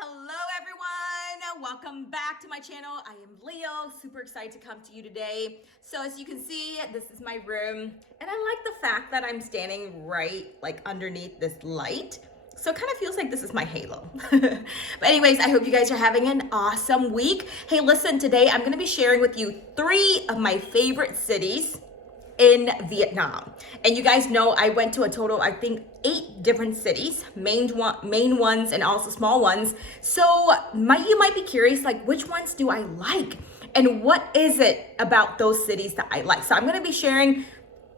Hello everyone, welcome back to my channel. I am Leo, super excited to come to you today. So as you can see, this is my room and I like the fact that I'm standing right like underneath this light. So it kind of feels like this is my halo. But anyways, I hope you guys are having an awesome week. Hey, listen, today I'm gonna be sharing with you 3 of my favorite cities in Vietnam. And you guys know I went to a total, I think 8 different cities, main ones and also small ones. So you might be curious, like which ones do I like? And what is it about those cities that I like? So I'm gonna be sharing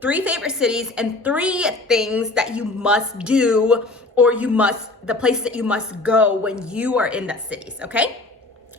3 favorite cities and 3 things that you must do or the place that you must go when you are in the cities, okay?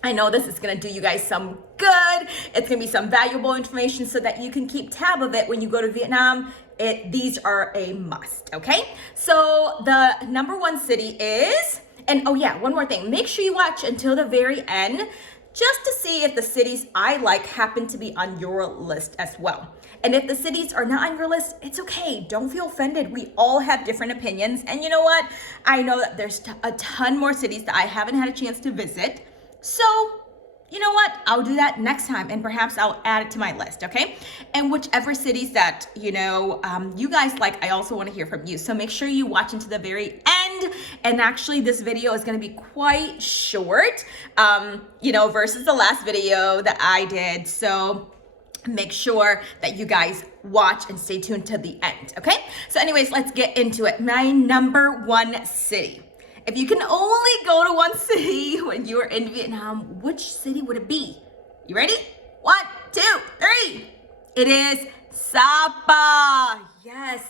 I know this is gonna do you guys some good. It's gonna be some valuable information so that you can keep tab of it when you go to Vietnam. These are a must, okay? So the number 1 city is, and oh yeah, one more thing. Make sure you watch until the very end just to see if the cities I like happen to be on your list as well. And if the cities are not on your list, it's okay. Don't feel offended. We all have different opinions. And you know what? I know that there's a ton more cities that I haven't had a chance to visit. So, you know what? I'll do that next time and perhaps I'll add it to my list, okay? And whichever cities that, you guys like, I also want to hear from you. So make sure you watch into the very end. And actually this video is going to be quite short, versus the last video that I did. So make sure that you guys watch and stay tuned to the end, okay? So anyways, let's get into it. My number 1 city. If you can only go to one city when you are in Vietnam, which city would it be? You ready? 1, 2, 3. It is Sapa. Yes,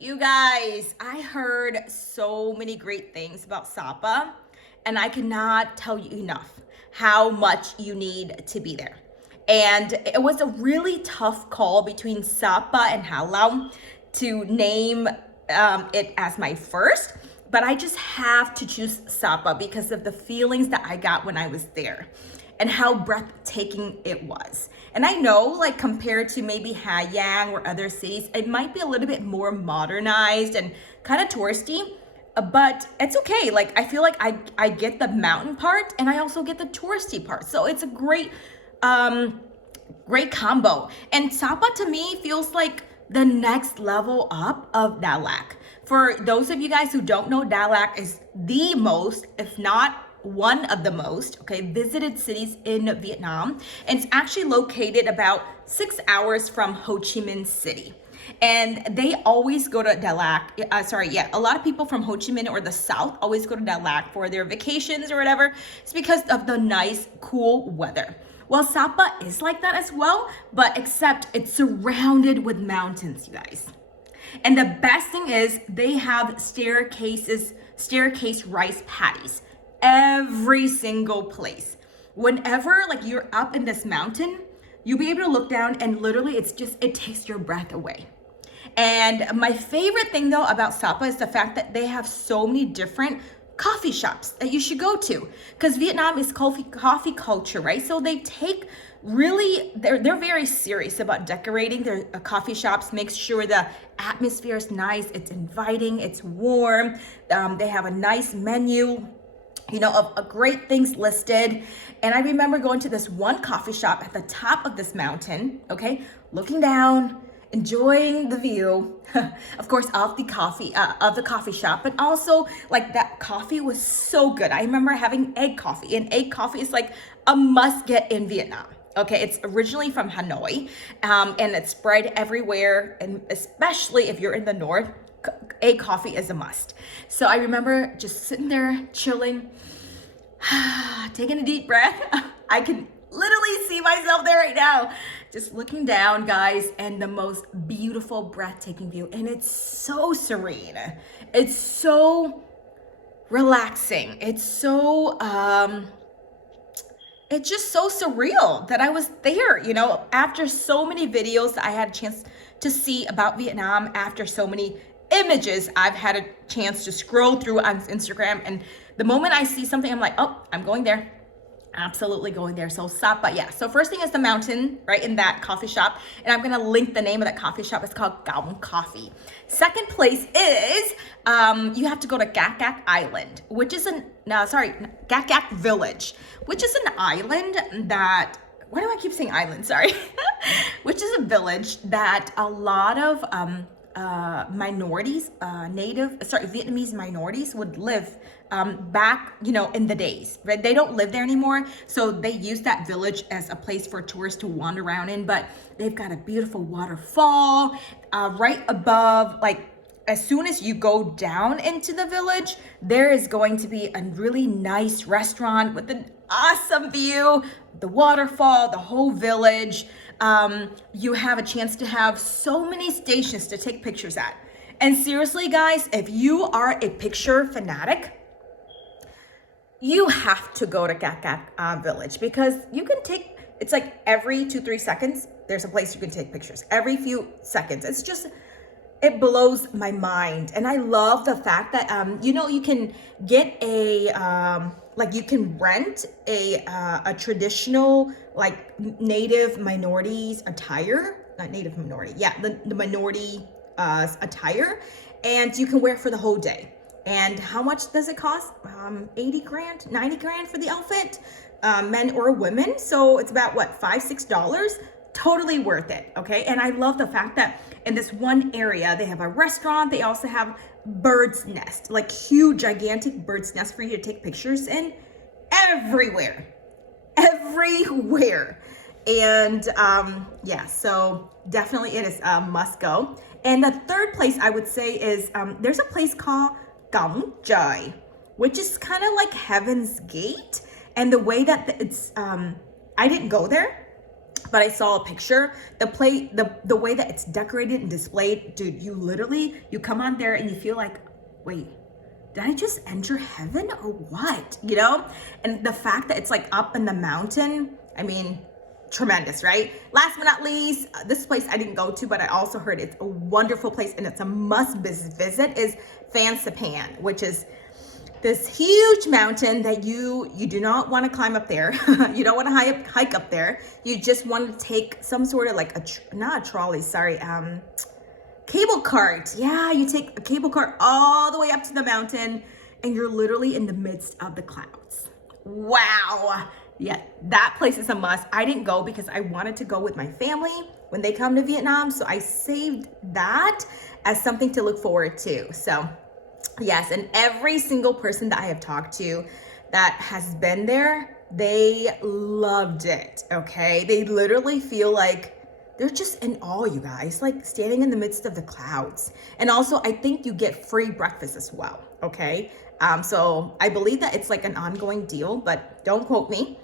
you guys, I heard so many great things about Sapa, and I cannot tell you enough how much you need to be there. And it was a really tough call between Sapa and Ha Long to name it as my first. But I just have to choose Sapa because of the feelings that I got when I was there and how breathtaking it was. And I know, like, compared to maybe Ha Giang or other cities, it might be a little bit more modernized and kind of touristy, but it's okay. Like, I feel like I get the mountain part and I also get the touristy part. So it's a great combo. And Sapa to me feels like the next level up of Dalat. For those of you guys who don't know, Dalat is the most, if not one of the most, visited cities in Vietnam. And it's actually located about 6 hours from Ho Chi Minh City. And they always go to Dalat. A lot of people from Ho Chi Minh or the South always go to Dalat for their vacations or whatever. It's because of the nice, cool weather. Well, Sapa is like that as well, but except it's surrounded with mountains, you guys. And the best thing is they have staircase rice paddies every single place. Whenever like you're up in this mountain, you'll be able to look down and literally it takes your breath away. And my favorite thing though about Sapa is the fact that they have so many different coffee shops that you should go to, because Vietnam is coffee culture, right? So they take they're very serious about decorating their coffee shops, make sure the atmosphere is nice, it's inviting, it's warm. They have a nice menu, of great things listed. And I remember going to this one coffee shop at the top of this mountain, looking down, enjoying the view, of course, of the coffee shop, but also like that coffee was so good. I remember having egg coffee, and egg coffee is like a must get in Vietnam. It's originally from Hanoi, and it's spread everywhere, and especially if you're in the north, egg coffee is a must. So I remember just sitting there chilling, taking a deep breath. I can literally see myself there right now, just looking down, guys, and the most beautiful, breathtaking view. And it's so serene. It's so relaxing. It's so it's just so surreal that I was there, after so many videos that I had a chance to see about Vietnam, after so many images I've had a chance to scroll through on Instagram. And the moment I see something, I'm like, oh, I'm going there. absolutely going there. So stop. But yeah, so first thing is the mountain, right, in that coffee shop. And I'm going to link the name of that coffee shop. It's called Gamjai Coffee. Second place is you have to go to Gak Island, which is Gak Village, which is an island that, why do I keep saying island? Sorry. Which is a village that a lot of minorities, Vietnamese minorities would live back, in the days, right? They don't live there anymore. So they use that village as a place for tourists to wander around in, but they've got a beautiful waterfall right above, like, as soon as you go down into the village, there is going to be a really nice restaurant with an awesome view, the waterfall, the whole village. You have a chance to have so many stations to take pictures at. And seriously, guys, if you are a picture fanatic, you have to go to Gak Village, because you can take, it's like every 2-3 seconds, there's a place you can take pictures. Every few seconds. It's just, it blows my mind. And I love the fact that, you can get you can rent a traditional, like, native minorities attire, not native minority, yeah, the minority attire, and you can wear it for the whole day. And how much does it cost? 80 grand, 90 grand for the outfit, men or women. So it's about what, $5-6? Totally worth it. Okay. And I love the fact that in this one area, they have a restaurant. They also have bird's nest, like huge, gigantic bird's nest for you to take pictures in everywhere. And yeah, so definitely it is a must go. And the third place I would say is there's a place called Gamjai, which is kind of like Heaven's Gate. And the way that it's, I didn't go there, but I saw a picture. The way that it's decorated and displayed, dude, you come on there and you feel like, wait, did I just enter heaven or what? And the fact that it's like up in the mountain, I mean, tremendous, right? Last but not least, this place I didn't go to, but I also heard it's a wonderful place and it's a must visit, is Fantapan, which is this huge mountain that you do not want to climb up there. You don't want to hike up there. You just want to take some sort of like not a trolley, sorry, cable cart. Yeah, you take a cable cart all the way up to the mountain and you're literally in the midst of the clouds. Wow. Yeah, that place is a must. I didn't go because I wanted to go with my family when they come to Vietnam. So I saved that as something to look forward to. So yes, and every single person that I have talked to that has been there, they loved it, okay? They literally feel like they're just in awe, you guys, like standing in the midst of the clouds. And also, I think you get free breakfast as well, okay? So I believe that it's like an ongoing deal, but don't quote me.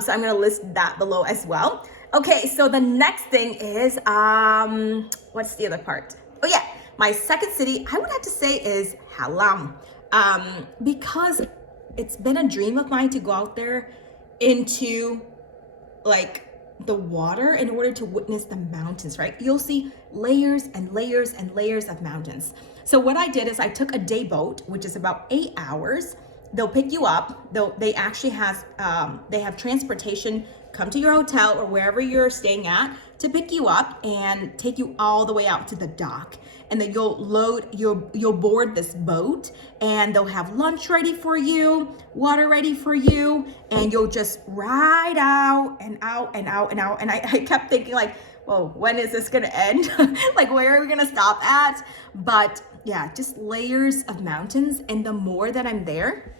So I'm gonna list that below as well. Okay, so the next thing is, what's the other part? Oh yeah, my second city, I would have to say, is Ha Lam. Because it's been a dream of mine to go out there into like the water in order to witness the mountains, right? You'll see layers and layers and layers of mountains. So what I did is I took a day boat, which is about 8 hours. They'll pick you up. They actually they have transportation come to your hotel or wherever you're staying at to pick you up and take you all the way out to the dock. And then you'll board this boat and they'll have lunch ready for you, water ready for you, and you'll just ride out and out and out and out. And I kept thinking like, whoa, when is this gonna end? Like, where are we gonna stop at? But yeah, just layers of mountains. And the more that I'm there,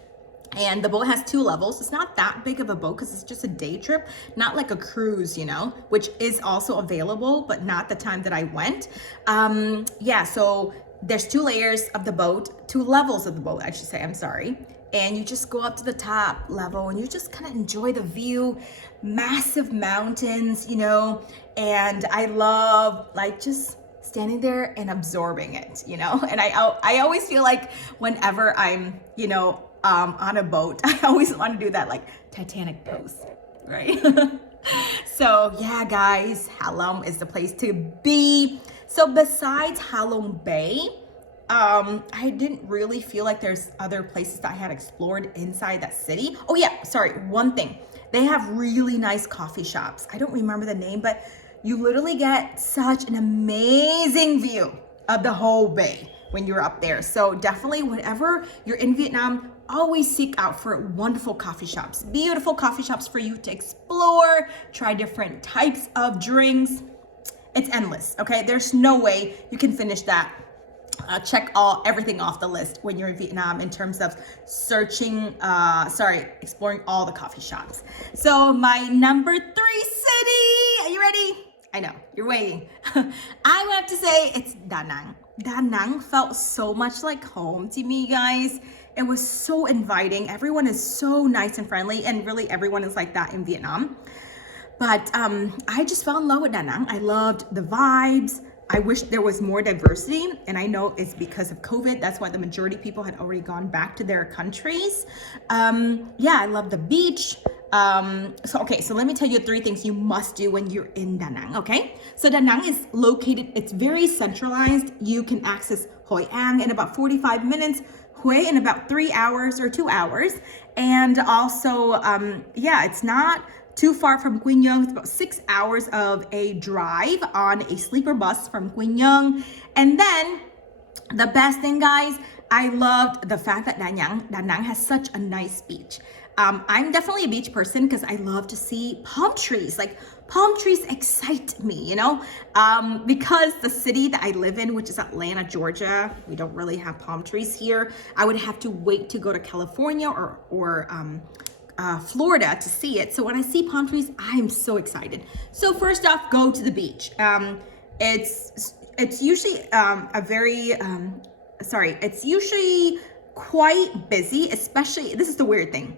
and the boat has 2 levels. It's not that big of a boat because it's just a day trip, not like a cruise, which is also available, but not the time that I went. Yeah, so there's 2 layers of the boat, 2 levels of the boat, I should say, I'm sorry. And you just go up to the top level and you just kind of enjoy the view, massive mountains, and I love like just standing there and absorbing it, and I always feel like whenever I'm, on a boat, I always want to do that like Titanic pose, right? So yeah, guys, Ha Lam is the place to be. So besides Ha Long Bay, I didn't really feel like there's other places that I had explored inside that city. Oh yeah, sorry, one thing. They have really nice coffee shops. I don't remember the name, but you literally get such an amazing view of the whole bay when you're up there. So definitely whenever you're in Vietnam, always seek out for wonderful coffee shops. Beautiful coffee shops for you to explore, try different types of drinks. It's endless, okay? There's no way you can finish that. Check everything off the list when you're in Vietnam in terms of exploring all the coffee shops. So my number 3 city, are you ready? I know, you're waiting. I have to say it's Da Nang. Da Nang felt so much like home to me, guys. It was so inviting. Everyone is so nice and friendly, and really everyone is like that in Vietnam. But I just fell in love with Da Nang. I loved the vibes. I wish there was more diversity, and I know it's because of COVID. That's why the majority of people had already gone back to their countries. Yeah, I love the beach. So let me tell you 3 things you must do when you're in Da Nang, okay? So Da Nang is located, it's very centralized. You can access Hoi An in about 45 minutes, Hue in about 3 hours or 2 hours. And also, it's not too far from Quy Nhơn. It's about 6 hours of a drive on a sleeper bus from Quy Nhơn. And then the best thing, guys, I loved the fact that Da Nang has such a nice beach. I'm definitely a beach person because I love to see palm trees. Like, palm trees excite me, you know, because the city that I live in, which is Atlanta, Georgia, we don't really have palm trees here. I would have to wait to go to California or Florida to see it. So when I see palm trees, I'm so excited. So first off, go to the beach. It's usually it's usually quite busy, especially, this is the weird thing,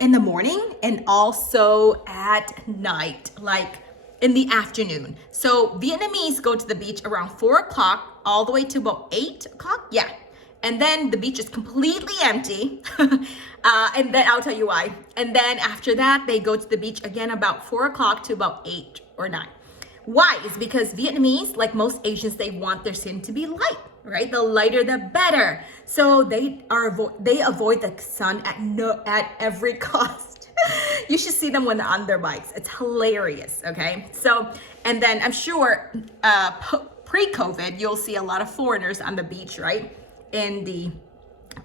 in the morning and also at night, like in the afternoon. So Vietnamese go to the beach around 4 o'clock all the way to about 8 o'clock. Yeah. And then the beach is completely empty. And then I'll tell you why. And then after that, they go to the beach again about 4 o'clock to about 8 or 9. Why? It's because Vietnamese, like most Asians, they want their skin to be light, right? The lighter, the better. So they avoid the sun at every cost. You should see them when they're on their bikes. It's hilarious, okay? So, and then I'm sure pre-COVID, you'll see a lot of foreigners on the beach, right? In the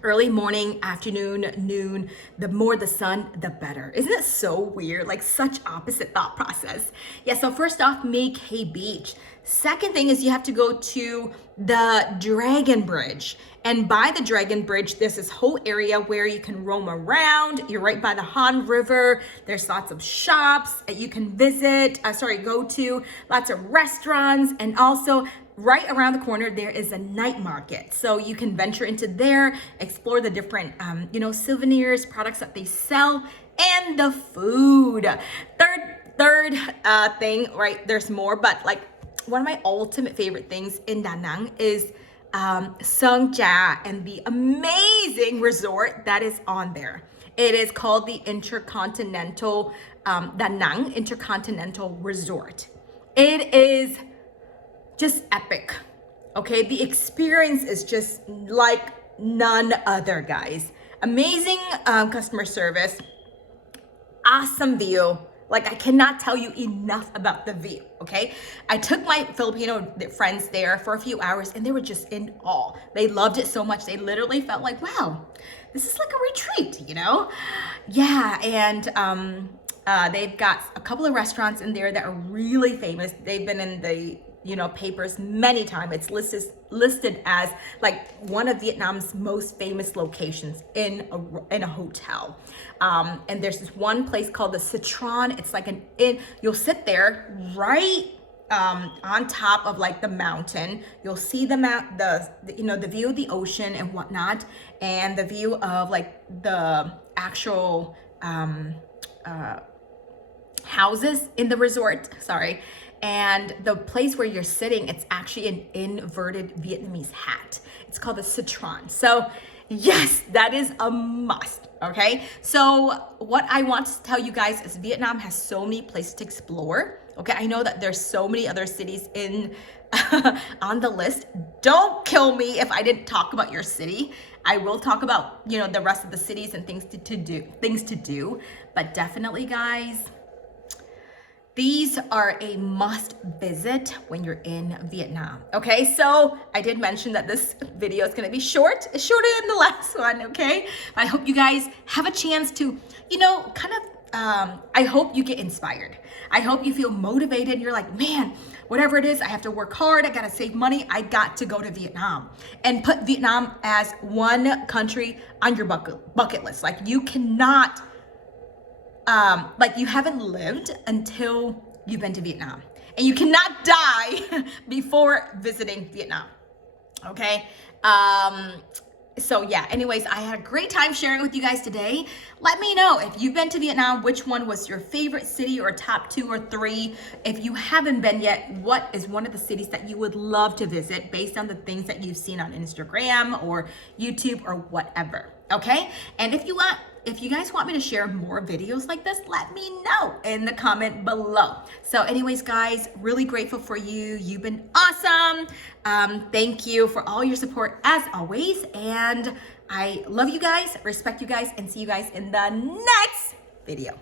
early morning, afternoon, noon, the more the sun, the better. Isn't it so weird? Like, such opposite thought process. Yeah, so first off, Mae Kay Beach. Second thing is you have to go to the Dragon Bridge. And by the Dragon Bridge, there's this whole area where you can roam around. You're right by the Han River. There's lots of shops that you can go to, lots of restaurants, and also right around the corner, there is a night market. So you can venture into there, explore the different, souvenirs, products that they sell, and the food. Third thing, right, there's more, but like one of my ultimate favorite things in Da Nang is Sơn Trà and the amazing resort that is on there. It is called the Intercontinental, Da Nang Intercontinental Resort. It is just epic, okay? The experience is just like none other, guys. Amazing customer service, awesome view. Like, I cannot tell you enough about the view, okay? I took my Filipino friends there for a few hours and they were just in awe. They loved it so much. They literally felt like, wow, this is like a retreat, you know? Yeah, and they've got a couple of restaurants in there that are really famous. They've been in the papers many times. It's listed as like one of Vietnam's most famous locations in a hotel. And there's this one place called the Citron. It's like you'll sit there right on top of like the mountain. You'll see the view of the ocean and whatnot, and the view of like the actual houses in the resort. And the place where you're sitting, it's actually an inverted Vietnamese hat. It's called the Citron. So yes, that is a must, okay? So what I want to tell you guys is Vietnam has so many places to explore, okay? I know that there's so many other cities in on the list. Don't kill me if I didn't talk about your city. I will talk about, you know, the rest of the cities and things to do, but definitely, guys, these are a must visit when you're in Vietnam. Okay, so I did mention that this video is gonna be short. It's shorter than the last one, okay? But I hope you guys have a chance to, you know, kind of, I hope you get inspired. I hope you feel motivated. You're like, man, whatever it is, I have to work hard. I gotta save money. I got to go to Vietnam, and put Vietnam as one country on your bucket list. Like, you cannot, like, you haven't lived until you've been to Vietnam, and you cannot die before visiting Vietnam. Okay. So yeah, anyways, I had a great time sharing with you guys today. Let me know if you've been to Vietnam, which one was your favorite city, or top 2 or 3. If you haven't been yet, what is one of the cities that you would love to visit based on the things that you've seen on Instagram or YouTube or whatever, okay? And if you guys want me to share more videos like this, let me know in the comment below. So anyways, guys, really grateful for you. You've been awesome. Thank you for all your support as always. And I love you guys, respect you guys, and see you guys in the next video.